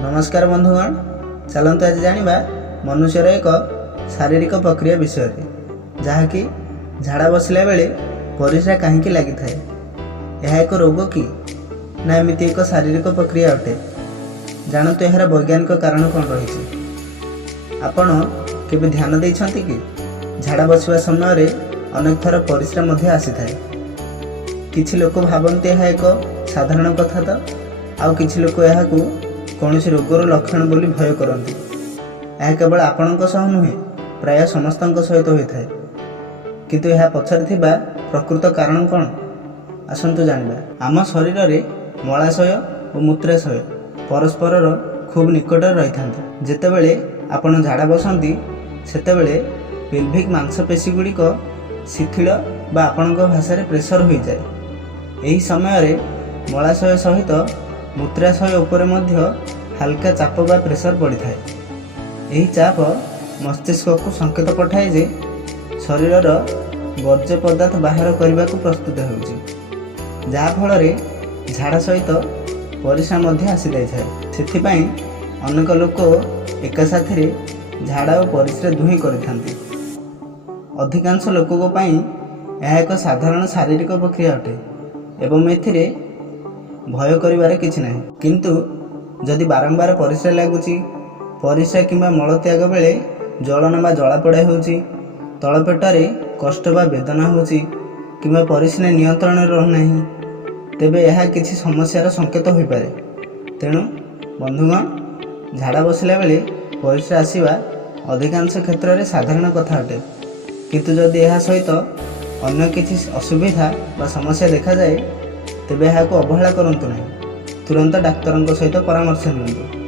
नमस्कार बंधुगण, चलते आज जानिबा मनुष्यर एक शारीरिक प्रक्रिया विषय जहाँकि झाड़ा बसला बेले परिस्रा कहीं लगी थाए। यह एक रोग कि ना एमती एक शारीरिक प्रक्रिया अटे। जानतु यार वैज्ञानिक कारण कौन रही। आपण केबे ध्यान देइछंती कि झाड़ा बसवा समय अनेक थर परिस्रा मध्य आसी थाए। किछि लोक भावन्ते यह एक साधारण कथा तो आउ किछि लोक यह कौन रोगर लक्षण बोली भय करती। यह केवल आपणों सह नुहे प्राय समस्त सहित होता है। किंतु यह पछरे थिबा प्रकृत कारण कौन आसतु जानिबा। आम शरीर में मलाशय और मूत्राशय परस्पर खूब निकट रही था। जेतेबेले आपण झाड़ा बसंती सेतेबेले पेल्विक मांसपेशी गुड़िक शिथिल बा आपणक भाषा प्रेसर हो जाए। यही समय मलाशय सहित मूत्राशय उपर मध्य हल्का चाप बा प्रेसर पड़ी थाए। यही चाप मस्तिष्क को संकेत पठाए जे शरीर वर्ज्य पदार्थ बाहर करने को प्रस्तुत हो, जहाँफल झाड़ा सहित परिस्रा मध्य आसी जाए। से अनेक लोक एक साथी झाड़ा और परिस्रा दुहें करते। अधिकांश लोकों यह एक साधारण शारीरिक प्रक्रिया अटे एवं एथिरे भय करिवार किछि नहीं। किंतु जदि बारंबार परिस्रा लगुच, परिस्रा किंबा मलत्याग बेले जलन बा जलापड़ा होउची, तलपेटरे कष्ट बा वेदना होउची किंबा परिस्रा नियंत्रण रहना, तेबे यह किछि समस्यार संकेत हो पारे। तेणु बंधुगण, झाड़ा बसला बेले परिस्रा आसीबा अधिकांश क्षेत्र में साधारण कथा अटे। किंतु जदि यह सहित अन्य किछि असुविधा बा समस्या देखा जाए तेबे यह अवहेला करंतु नहीं। तुरंत डाक्तर सहित परामर्श नियंतु।